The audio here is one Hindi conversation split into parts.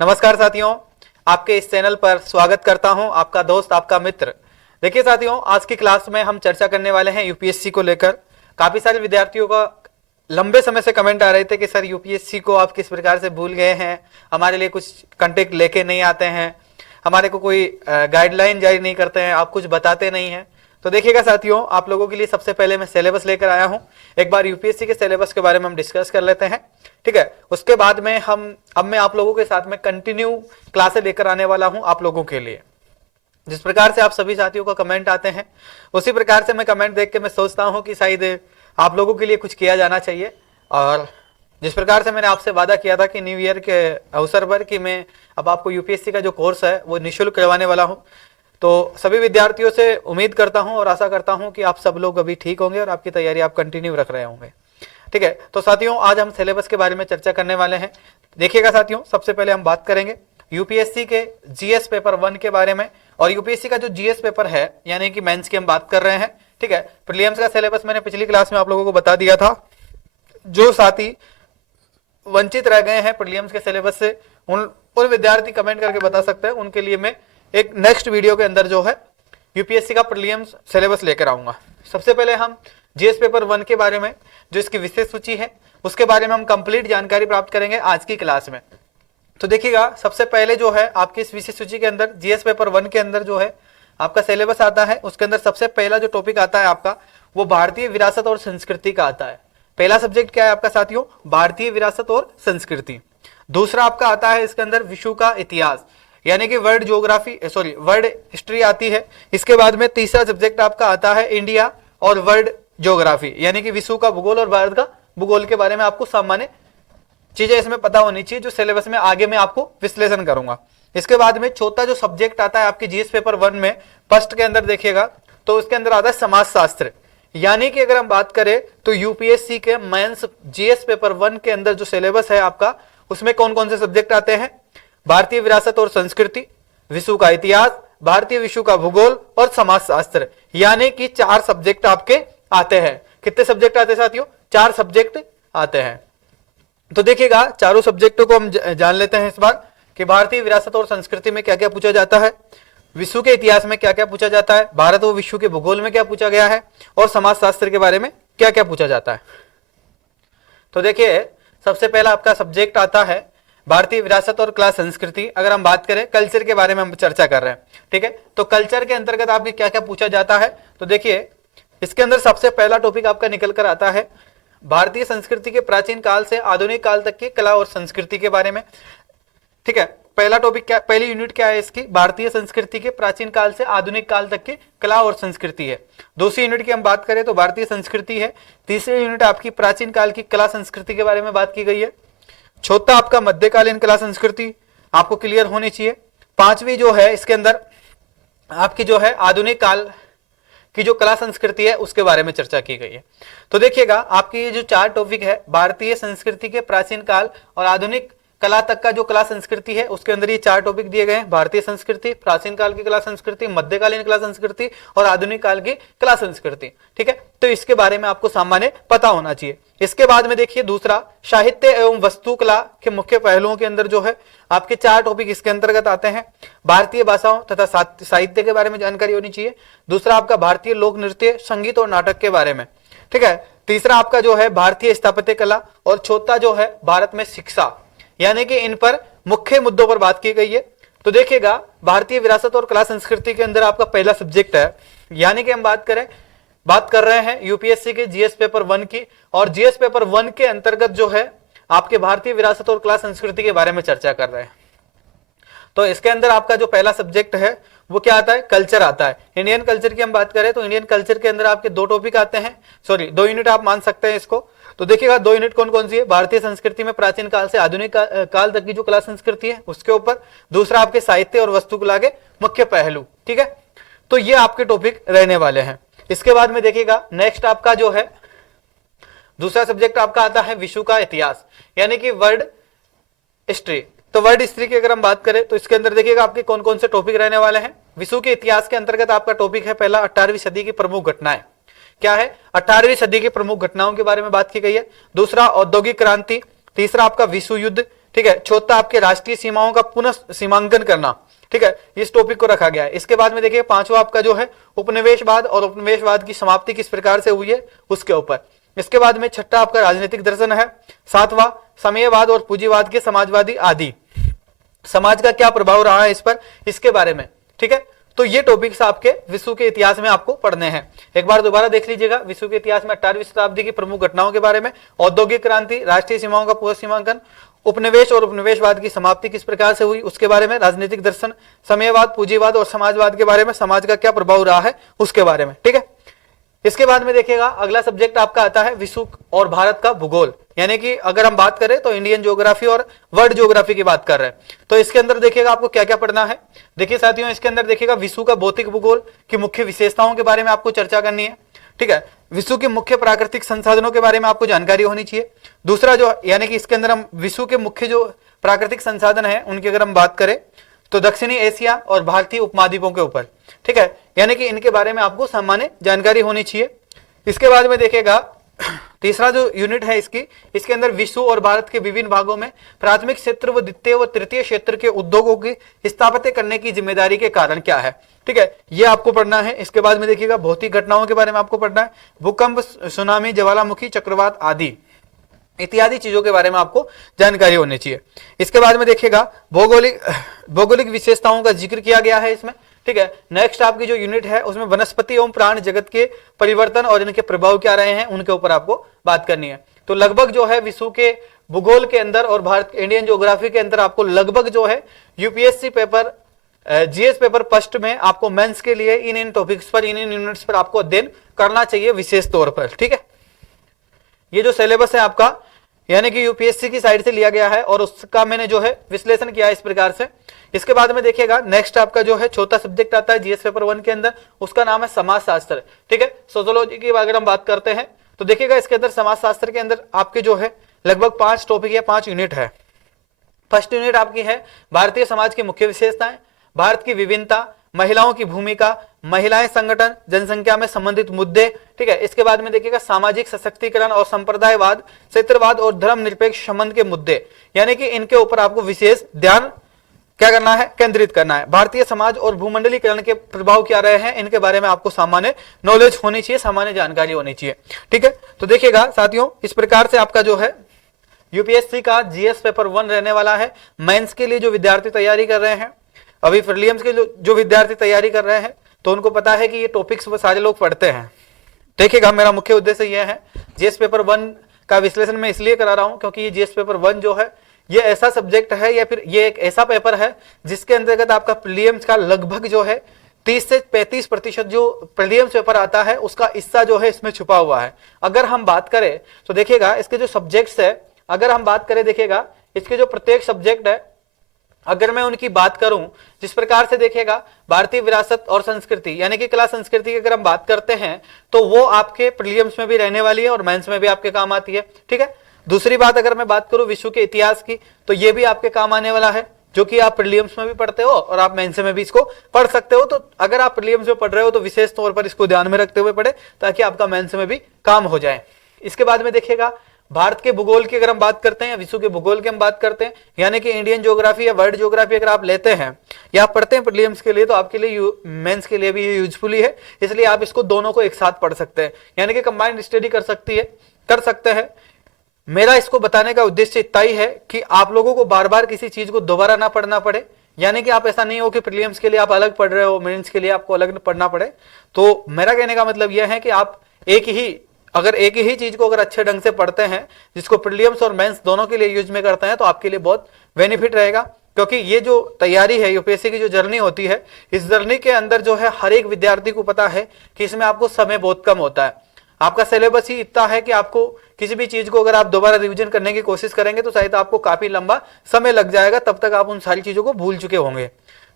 नमस्कार साथियों, आपके इस चैनल पर स्वागत करता हूं। आपका दोस्त, आपका मित्र। देखिए साथियों, आज की क्लास में हम चर्चा करने वाले हैं यूपीएससी को लेकर। काफी सारे विद्यार्थियों का लंबे समय से कमेंट आ रहे थे कि सर यूपीएससी को आप किस प्रकार से भूल गए हैं, हमारे लिए कुछ कंटेंट लेके नहीं आते हैं, हमारे को कोई गाइडलाइन जारी नहीं करते हैं, आप कुछ बताते नहीं हैं। तो देखिएगा साथियों, आप लोगों के लिए सबसे पहले मैं सिलेबस लेकर आया हूं। एक बार यूपीएससी के सिलेबस के बारे में हम डिस्कस कर लेते हैं, ठीक है। उसके बाद में मैं आप लोगों के साथ में कंटिन्यू क्लासेस लेकर आने वाला हूं आप लोगों के लिए। जिस प्रकार से आप सभी साथियों का कमेंट आते हैं, उसी प्रकार से मैं कमेंट देख के मैं सोचता हूं कि शायद आप लोगों के लिए कुछ किया जाना चाहिए। और जिस प्रकार से मैंने आपसे वादा किया था कि न्यू ईयर के अवसर पर कि मैं अब आपको यूपीएससी का जो कोर्स है वो निःशुल्क करवाने वाला हूं, तो सभी विद्यार्थियों से उम्मीद करता हूं और आशा करता हूं कि आप सब लोग अभी ठीक होंगे और आपकी तैयारी आप कंटिन्यू रख रहे होंगे, ठीक है। तो साथियों, आज हम सिलेबस के बारे में चर्चा करने वाले हैं। देखिएगा साथियों, सबसे पहले हम बात करेंगे यूपीएससी के जीएस पेपर 1 के बारे में। और यूपीएससी का जो जीएस पेपर है यानी कि मेंस की हम बात कर रहे हैं, ठीक है। प्रीलिम्स का सिलेबस मैंने पिछली क्लास में आप लोगों को बता दिया था। जो साथी वंचित रह गए हैं प्रीलिम्स के सिलेबस से, उन विद्यार्थी कमेंट करके बता सकते हैं, उनके लिए मैं एक नेक्स्ट वीडियो के अंदर जो है यूपीएससी का प्रीलिम्स सिलेबस लेकर आऊंगा। सबसे पहले हम जीएस पेपर 1 के बारे में, जो इसकी विशेष सूची है, उसके बारे में हम कंप्लीट जानकारी प्राप्त करेंगे आज की क्लास में। तो देखिएगा, सबसे पहले जो है आपकी इस विशेष सूची के अंदर जीएस पेपर 1 के अंदर जो है आपका सिलेबस आता है, उसके अंदर सबसे पहला जो टॉपिक आता है आपका, वो भारतीय विरासत और संस्कृति का आता है। पहला सब्जेक्ट क्या है आपका साथियों? भारतीय विरासत और संस्कृति। दूसरा आपका आता है इसके अंदर विश्व का इतिहास, यानी कि वर्ल्ड हिस्ट्री आती है। इसके बाद में तीसरा सब्जेक्ट आपका आता है इंडिया और वर्ल्ड ज्योग्राफी, यानी कि विश्व का भूगोल और भारत का भूगोल के बारे में आपको सामान्य चीजें इसमें पता होनी चाहिए, जो सिलेबस में आगे मैं आपको विश्लेषण करूंगा। इसके बाद में चौथा जो सब्जेक्ट आता है आपके जीएस पेपर 1 में, फर्स्ट के अंदर देखिएगा तो उसके अंदर आता है समाजशास्त्र। यानी कि अगर हम बात करें तो यूपीएससी के मेंस जीएस पेपर 1 के अंदर जो सिलेबस है आपका, उसमें कौन कौन से सब्जेक्ट आते हैं? भारतीय विरासत और संस्कृति, विश्व का इतिहास, भारतीय विश्व का भूगोल और समाजशास्त्र, यानी कि 4 सब्जेक्ट आपके आते हैं। कितने सब्जेक्ट आते हैं साथियों? 4 सब्जेक्ट आते हैं। तो देखिएगा, चारों सब्जेक्टों को हम जान लेते हैं इस बार कि भारतीय विरासत और संस्कृति में क्या क्या पूछा जाता है, विश्व के इतिहास में क्या क्या पूछा जाता है, भारत और विश्व के भूगोल में क्या पूछा गया है, और समाजशास्त्र के बारे में क्या क्या पूछा जाता है। तो देखिए, सबसे पहला आपका सब्जेक्ट आता है भारतीय विरासत और कला संस्कृति। अगर हम बात करें कल्चर के बारे में हम चर्चा कर रहे हैं, ठीक है। तो कल्चर के अंतर्गत आपके क्या क्या पूछा जाता है, तो देखिए इसके अंदर सबसे पहला टॉपिक आपका निकल कर आता है भारतीय संस्कृति के प्राचीन काल से आधुनिक काल तक की कला और संस्कृति के बारे में, ठीक है। पहला टॉपिक क्या, पहली यूनिट क्या है इसकी? भारतीय संस्कृति के प्राचीन काल से आधुनिक काल तक की कला और संस्कृति है। दूसरी यूनिट की हम बात करें तो भारतीय संस्कृति है। तीसरी यूनिट आपकी प्राचीन काल की कला संस्कृति के बारे में बात की गई है। चौथा आपका मध्यकालीन कला संस्कृति आपको क्लियर होनी चाहिए। पांचवी जो है इसके अंदर आपकी जो है आधुनिक काल की जो कला संस्कृति है उसके बारे में चर्चा की गई है। तो देखिएगा, आपकी ये जो 4 टॉपिक है, भारतीय संस्कृति के प्राचीन काल और आधुनिक कला तक का जो कला संस्कृति है, उसके अंदर ये 4 टॉपिक दिए गए हैं। भारतीय संस्कृति, प्राचीन काल की कला संस्कृति, मध्यकालीन कला संस्कृति और आधुनिक काल की कला संस्कृति, ठीक है। तो इसके बारे में आपको सामान्य पता होना चाहिए। इसके बाद में देखिए दूसरा, साहित्य एवं वस्तुकला के मुख्य पहलुओं के अंदर जो है आपके 4 टॉपिक इसके अंतर्गत आते हैं। भारतीय भाषाओं तथा साहित्य के बारे में जानकारी होनी चाहिए। दूसरा आपका भारतीय लोक नृत्य, संगीत और नाटक के बारे में, ठीक है। तीसरा आपका जो है भारतीय स्थापत्य कला, और चौथा जो है भारत में शिक्षा, यानी कि इन पर मुख्य मुद्दों पर बात की गई है। तो देखिएगा, भारतीय विरासत और कला संस्कृति के अंदर आपका पहला सब्जेक्ट है, यानी कि हम बात कर रहे हैं यूपीएससी के जीएस पेपर 1 की। और जीएस पेपर 1 के अंतर्गत जो है आपके भारतीय विरासत और कला संस्कृति के बारे में चर्चा कर रहे हैं। तो इसके अंदर आपका जो पहला सब्जेक्ट है वो क्या आता है? कल्चर आता है। इंडियन कल्चर की हम बात करें तो इंडियन कल्चर के अंदर आपके 2 टॉपिक आते हैं, 2 यूनिट आप मान सकते हैं इसको। तो देखिएगा 2 यूनिट कौन कौन सी है? भारतीय संस्कृति में प्राचीन काल से आधुनिक काल तक की जो कला संस्कृति है उसके ऊपर। दूसरा आपके साहित्य और वस्तुकला के मुख्य पहलू, ठीक है। तो ये आपके टॉपिक रहने वाले हैं। इसके बाद में देखिएगा नेक्स्ट आपका जो है दूसरा सब्जेक्ट आपका आता है विश्व का इतिहास, यानी कि वर्ल्ड हिस्ट्री। तो वर्ल्ड हिस्ट्री की अगर हम बात करें तो इसके अंदर देखिएगा आपके कौन कौन से टॉपिक रहने वाले हैं। विश्व के इतिहास के अंतर्गत आपका टॉपिक है पहला 18वीं सदी की प्रमुख घटनाएं। क्या है? 18वीं सदी की प्रमुख घटनाओं के बारे में बात की गई है। दूसरा औद्योगिक क्रांति। तीसरा आपका विश्व युद्ध। ठीक है। चौथा आपके राष्ट्रीय सीमाओं का पुनः सीमांकन करना, ठीक है, इस टॉपिक को रखा गया है। इसके बाद में देखिए पांचवा आपका जो है उपनिवेशवाद और उपनिवेशवाद की समाप्ति किस प्रकार से हुई है उसके ऊपर। इसके बाद में छठा आपका राजनीतिक दर्शन है। सातवां समयवाद और पूंजीवाद के समाजवादी आदि, समाज का क्या प्रभाव रहा है इस पर, इसके बारे में, ठीक है। तो ये टॉपिक्स आपके विश्व के इतिहास में आपको पढ़ने हैं। एक बार दोबारा देख लीजिएगा, विश्व के इतिहास में 18वीं शताब्दी की प्रमुख घटनाओं के बारे में, औद्योगिक क्रांति, राष्ट्रीय सीमाओं का पुनः सीमांकन, उपनिवेश और उपनिवेशवाद की समाप्ति किस प्रकार से हुई उसके बारे में, राजनीतिक दर्शन, समयवाद, पूंजीवाद और समाजवाद के बारे में, समाज का क्या प्रभाव रहा है उसके बारे में, ठीक है। इसके बाद में देखिएगा अगला सब्जेक्ट आपका आता है विश्व और भारत का भूगोल, यानी कि अगर हम बात करें तो इंडियन ज्योग्राफी और वर्ल्ड ज्योग्राफी की बात कर रहे हैं। तो इसके अंदर देखिएगा आपको क्या क्या पढ़ना है। देखिए साथियों, इसके अंदर देखिएगा विश्व का भौतिक भूगोल की मुख्य विशेषताओं के बारे में आपको चर्चा करनी है, ठीक है। विश्व के मुख्य प्राकृतिक संसाधनों के बारे में आपको जानकारी होनी चाहिए। दूसरा जो यानी कि इसके अंदर हम विश्व के मुख्य जो प्राकृतिक संसाधन है उनकी अगर हम बात करें तो दक्षिणी एशिया और भारतीय उपमहाद्वीपों के ऊपर, ठीक है, यानी कि इनके बारे में आपको सामान्य जानकारी होनी चाहिए। इसके बाद में देखिएगा तीसरा जो यूनिट है इसके अंदर विश्व और भारत के विभिन्न भागों में प्राथमिक क्षेत्र व द्वितीय व तृतीय क्षेत्र के उद्योगों की स्थापित करने की जिम्मेदारी के कारण क्या है, ठीक है, ये आपको पढ़ना है। इसके बाद में देखिएगा भौतिक घटनाओं के बारे में आपको पढ़ना है, भूकंप, सुनामी, ज्वालामुखी, चक्रवात आदि इत्यादि चीजों के बारे में आपको जानकारी होनी चाहिए। इसके बाद में देखिएगा भौगोलिक विशेषताओं का जिक्र किया गया है इसमें, ठीक है। नेक्स्ट आपकी जो यूनिट है उसमें वनस्पति एवं प्राण जगत के परिवर्तन और इनके प्रभाव क्या रहे हैं उनके ऊपर आपको बात करनी है। तो लगभग जो है विश्व के भूगोल के अंदर और भारत इंडियन ज्योग्राफी के अंदर आपको लगभग जो है UPSC paper, GS paper first में आपको मेंस के लिए इन टॉपिक्स पर, इन यूनिट्स पर आपको अध्ययन करना चाहिए विशेष तौर पर, ठीक है। ये जो सिलेबस है आपका यानी कि यूपीएससी की साइड से लिया गया है और उसका मैंने जो है विश्लेषण किया है इस प्रकार से। इसके बाद में देखिएगा नेक्स्ट आपका जो है चौथा सब्जेक्ट आता है जीएस पेपर 1 के अंदर, उसका नाम है समाजशास्त्र, ठीक है। सोशियोलॉजी की अगर हम बात करते हैं तो देखिएगा इसके अंदर समाजशास्त्र के अंदर आपके जो है लगभग 5 टॉपिक या 5 यूनिट है। फर्स्ट यूनिट आपकी है भारतीय समाज की मुख्य विशेषताएं, भारत की विभिन्नता, महिलाओं की भूमिका, महिलाएं संगठन, जनसंख्या में संबंधित मुद्दे, ठीक है। इसके बाद में देखिएगा सामाजिक सशक्तिकरण और संप्रदायवाद, क्षेत्रवाद और धर्मनिरपेक्ष संबंध के मुद्दे, यानी कि इनके ऊपर आपको विशेष ध्यान क्या करना है, केंद्रित करना है। भारतीय समाज और भूमंडलीकरण के प्रभाव क्या रहे हैं इनके बारे में आपको सामान्य नॉलेज होनी चाहिए, सामान्य जानकारी होनी चाहिए, ठीक है। तो देखिएगा साथियों इस प्रकार से आपका जो है यूपीएससी का जीएस पेपर 1 रहने वाला है। मेंस के लिए जो विद्यार्थी तैयारी कर रहे हैं, अभी प्रीलिम्स के जो विद्यार्थी तैयारी कर रहे हैं तो उनको पता है कि ये टॉपिक्स वो सारे लोग पढ़ते हैं। देखिएगा मेरा मुख्य उद्देश्य यह है, जीएस पेपर 1 का विश्लेषण मैं इसलिए करा रहा हूं क्योंकि ये जीएस पेपर 1 जो है ये ऐसा सब्जेक्ट है या फिर ये एक ऐसा पेपर है जिसके अंतर्गत आपका प्रीलिम्स का लगभग जो है 30 से 35% जो प्रीलिम्स पेपर आता है उसका हिस्सा जो है इसमें छुपा हुआ है। अगर हम बात करें तो देखिएगा इसके जो सब्जेक्ट्स है, अगर हम बात करें देखिएगा इसके जो प्रत्येक सब्जेक्ट है अगर मैं उनकी बात करूं जिस प्रकार से देखिएगा भारतीय विरासत और संस्कृति यानी कि कला संस्कृति की अगर हम बात करते हैं तो वो आपके प्रीलिम्स में भी रहने वाली है और मेंस में भी आपके काम आती है, ठीक है। दूसरी बात अगर मैं बात करूं विश्व के इतिहास की तो ये भी आपके काम आने वाला है जो कि आप प्रीलिम्स में भी पढ़ते हो और आप मेंस में भी इसको पढ़ सकते हो। तो अगर आप प्रीलिम्स में पढ़ रहे हो तो विशेष तौर पर इसको ध्यान में रखते हुए पढ़े ताकि आपका मेंस में भी काम हो जाए। इसके बाद में देखिएगा भारत के भूगोल की अगर हम बात करते हैं या विश्व के भूगोल की हम बात करते हैं यानी कि इंडियन ज्योग्राफी या वर्ल्ड ज्योग्राफी अगर आप लेते हैं या आप पढ़ते हैं प्रीलिम्स के लिए तो आपके लिए मेंस के लिए भी ये यूजफुल ही है, इसलिए आप इसको दोनों को एक साथ पढ़ सकते हैं यानी कि कंबाइंड स्टडी कर सकते हैं। मेरा इसको बताने का उद्देश्य इतना ही है कि आप लोगों को बार बार किसी चीज को दोबारा ना पढ़ना पड़े, यानी कि आप ऐसा नहीं हो कि प्रीलिम्स के लिए आप अलग पढ़ रहे हो, मेंस के लिए आपको अलग पढ़ना पड़े। तो मेरा कहने का मतलब यह है कि आप एक ही चीज को अगर अच्छे ढंग से पढ़ते हैं जिसको प्रीलिम्स और मेंस दोनों के लिए यूज में करते हैं तो आपके लिए बहुत बेनिफिट रहेगा। क्योंकि ये जो तैयारी है यूपीएससी की जो जर्नी होती है इस जर्नी के अंदर जो है हर एक विद्यार्थी को पता है कि इसमें आपको समय बहुत कम होता है। आपका सिलेबस ही इतना है कि आपको किसी भी चीज को अगर आप दोबारा रिवीजन करने की कोशिश करेंगे तो शायद आपको काफी लंबा समय लग जाएगा, तब तक आप उन सारी चीजों को भूल चुके होंगे।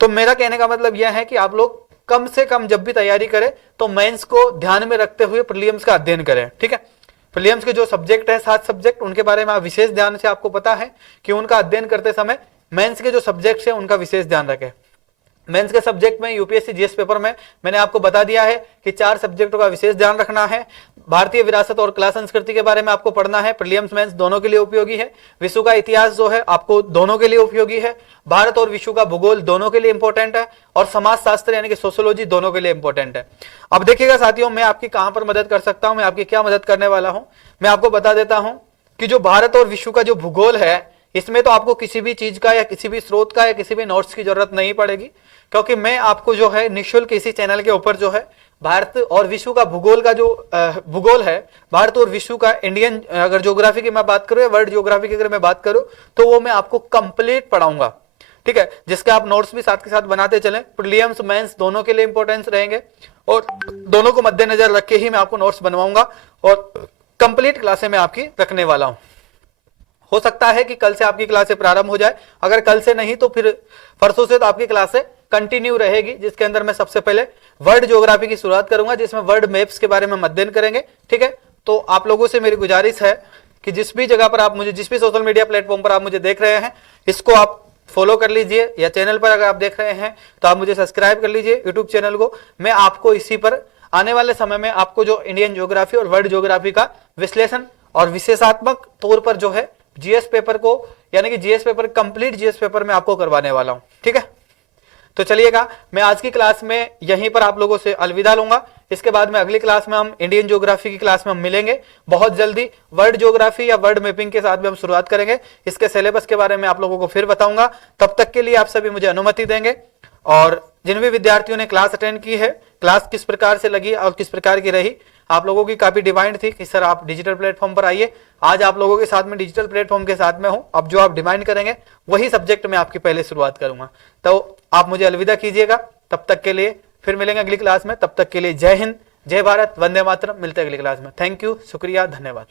तो मेरा कहने का मतलब यह है कि आप लोग कम से कम जब भी तैयारी करें तो मेंस को ध्यान में रखते हुए प्रीलिम्स का अध्ययन करें, ठीक है। प्रीलिम्स के जो सब्जेक्ट है 7 सब्जेक्ट उनके बारे में आप विशेष ध्यान से आपको पता है कि उनका अध्ययन करते समय मेंस के जो सब्जेक्ट्स है उनका विशेष ध्यान रखें। मेंस के सब्जेक्ट में यूपीएससी जीएस पेपर में मैंने आपको बता दिया है कि 4 सब्जेक्टों का विशेष ध्यान रखना है। भारतीय विरासत और कला संस्कृति के बारे में आपको पढ़ना है, प्रीलिम्स मेंस दोनों के लिए उपयोगी है। विश्व का इतिहास जो है आपको दोनों के लिए उपयोगी है। भारत और विश्व का भूगोल दोनों के लिए इंपॉर्टेंट है, और समाज शास्त्र यानी कि सोशियोलॉजी दोनों के लिए इंपॉर्टेंट है। अब देखिएगा साथियों, मैं आपकी कहां पर मदद कर सकता हूं, मैं आपकी क्या मदद करने वाला हूं, मैं आपको बता देता हूं कि जो भारत और विश्व का जो भूगोल है, इसमें तो आपको किसी भी चीज का या किसी भी स्रोत का या किसी भी नोट्स की जरूरत नहीं पड़ेगी, क्योंकि मैं आपको जो है निःशुल्क इसी चैनल के ऊपर जो है भारत और विश्व का भूगोल का जो भूगोल है, भारत और विश्व का इंडियन अगर ज्योग्राफी की मैं बात करूं या वर्ल्ड ज्योग्राफी की अगर मैं बात करूं, तो वो मैं आपको कंप्लीट पढ़ाऊंगा, ठीक है, जिसके आप नोट्स भी साथ के साथ बनाते चलें। प्रीलिम्स मेंस दोनों के लिए इंपॉर्टेंस रहेंगे, और दोनों को मद्देनजर रख के ही मैं आपको नोट्स बनवाऊंगा, और कंप्लीट क्लासें मैं आपकी रखने वाला हूं। हो सकता है कि कल से आपकी क्लासें प्रारंभ हो जाए, अगर कल से नहीं तो फिर परसों से तो आपकी क्लासें कंटिन्यू रहेगी, जिसके अंदर मैं सबसे पहले वर्ल्ड ज्योग्राफी की शुरुआत करूंगा, जिसमें वर्ल्ड मैप्स के बारे में अध्ययन करेंगे, ठीक है। तो आप लोगों से मेरी गुजारिश है कि जिस भी जगह पर आप मुझे, जिस भी सोशल मीडिया प्लेटफॉर्म पर आप मुझे देख रहे हैं, इसको आप फॉलो कर लीजिए, या चैनल पर अगर आप देख रहे हैं तो आप मुझे सब्सक्राइब कर लीजिए यूट्यूब चैनल को। मैं आपको इसी पर आने वाले समय में आपको जो इंडियन ज्योग्राफी और वर्ल्ड ज्योग्राफी का विश्लेषण और विशेषात्मक तौर पर जो है जीएस पेपर को, यानी कि GS paper complete GS paper में आपको करवाने वाला हूं, ठीक है। तो चलिएगा, मैं आज की क्लास में यहीं पर आप लोगों से अलविदा लूंगा। इसके बाद में अगली क्लास में हम इंडियन ज्योग्राफी की क्लास में हम मिलेंगे बहुत जल्दी। वर्ल्ड ज्योग्राफी या वर्ल्ड मैपिंग के साथ में हम शुरुआत करेंगे, इसके सिलेबस के बारे में आप लोगों को फिर बताऊंगा। तब तक के लिए आप सभी मुझे अनुमति देंगे, और जिन भी विद्यार्थियों ने क्लास अटेंड की है, क्लास किस प्रकार से लगी और किस प्रकार की रही, आप लोगों की काफी डिमांड थी कि सर आप डिजिटल प्लेटफॉर्म पर आइए। आज आप लोगों के साथ में डिजिटल प्लेटफॉर्म के साथ में हूं। अब जो आप डिमांड करेंगे वही सब्जेक्ट में आपकी पहले शुरुआत करूंगा। तो आप मुझे अलविदा कीजिएगा, तब तक के लिए फिर मिलेंगे अगली क्लास में। तब तक के लिए जय हिंद, जय भारत, वंदे मातरम। मिलते हैं अगली क्लास में। थैंक यू, शुक्रिया, धन्यवाद।